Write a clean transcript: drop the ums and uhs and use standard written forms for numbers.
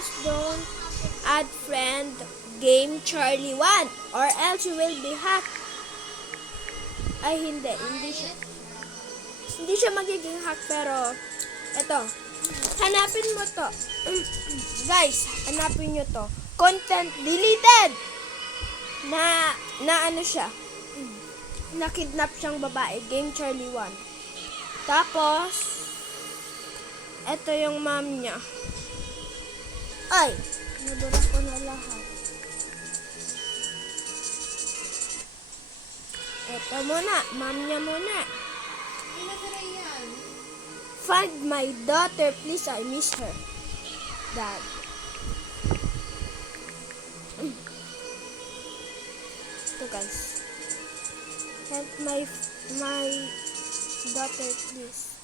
please don't add friend game Charlie 1 or else you will be hacked. Ay, hindi siya. Hindi siya magiging hack, pero eto, hanapin mo to. Guys, hanapin nyo to. Content deleted! Na ano siya? Na-kidnap siyang babae. Game Charlie 1. Tapos, eto yung mom niya. Ay! Nabura ko na lahat. Eto muna. Mom niya muna. Find my daughter, please. I miss her. Dad. Ito guys. Help my daughter, please.